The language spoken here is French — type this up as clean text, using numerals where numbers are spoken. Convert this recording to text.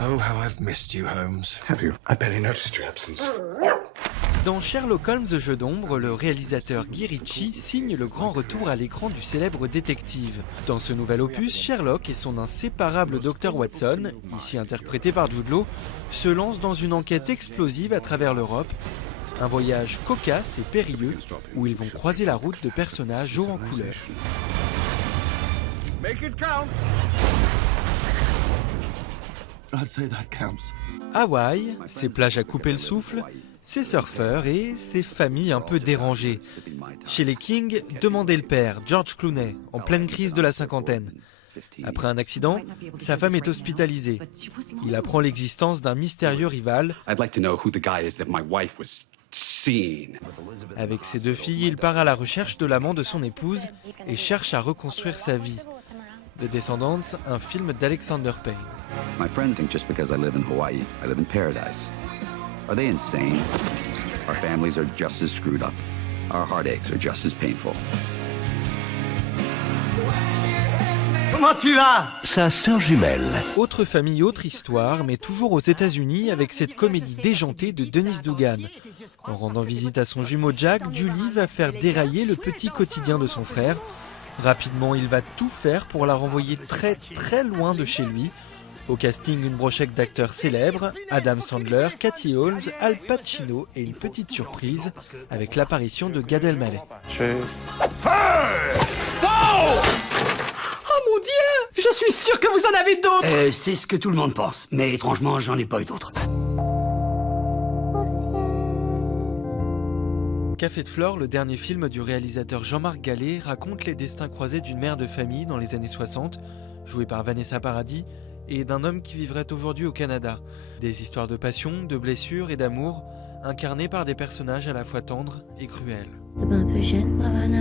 Oh, how I've missed you, Holmes. Have you? I barely noticed your absence. Dans Sherlock Holmes Jeu d'ombre, le réalisateur Guy Ritchie signe le grand retour à l'écran du célèbre détective. Dans ce nouvel opus, Sherlock et son inséparable Dr Watson, ici interprété par Jude Law, se lancent dans une enquête explosive à travers l'Europe. Un voyage cocasse et périlleux où ils vont croiser la route de personnages hauts en couleur. Make it count. I'd say that counts. Hawaï, ses plages à couper le souffle, ses surfeurs et ses familles un peu dérangées. Chez les King, demandez le père, George Clooney, en pleine crise de la cinquantaine. Après un accident, sa femme est hospitalisée. Il apprend l'existence d'un mystérieux rival. Avec ses deux filles, il part à la recherche de l'amant de son épouse et cherche à reconstruire sa vie. The Descendants, un film d'Alexander Payne. My friends think just because I live in Hawaii, I live in paradise. Are they insane? Our families are just as screwed up. Our heartaches are just as painful. Comment tu vas? Sa sœur jumelle. Autre famille, autre histoire, mais toujours aux États-Unis avec cette comédie déjantée de Dennis Dugan. En rendant visite à son jumeau Jack, Julie va faire dérailler le petit quotidien de son frère. Rapidement, il va tout faire pour la renvoyer très très loin de chez lui. Au casting, une brochette d'acteurs célèbres, Adam Sandler, Katie Holmes, Al Pacino et une petite surprise avec l'apparition de Gad Elmaleh. Oh mon Dieu! Je suis sûr que vous en avez d'autres! C'est ce que tout le monde pense, mais étrangement, j'en ai pas eu d'autres. Café de Flore, le dernier film du réalisateur Jean-Marc Gallet, raconte les destins croisés d'une mère de famille dans les années 60, jouée par Vanessa Paradis, et d'un homme qui vivrait aujourd'hui au Canada. Des histoires de passion, de blessures et d'amour, incarnées par des personnages à la fois tendres et cruels. C'est pas un peu jeune pour avoir un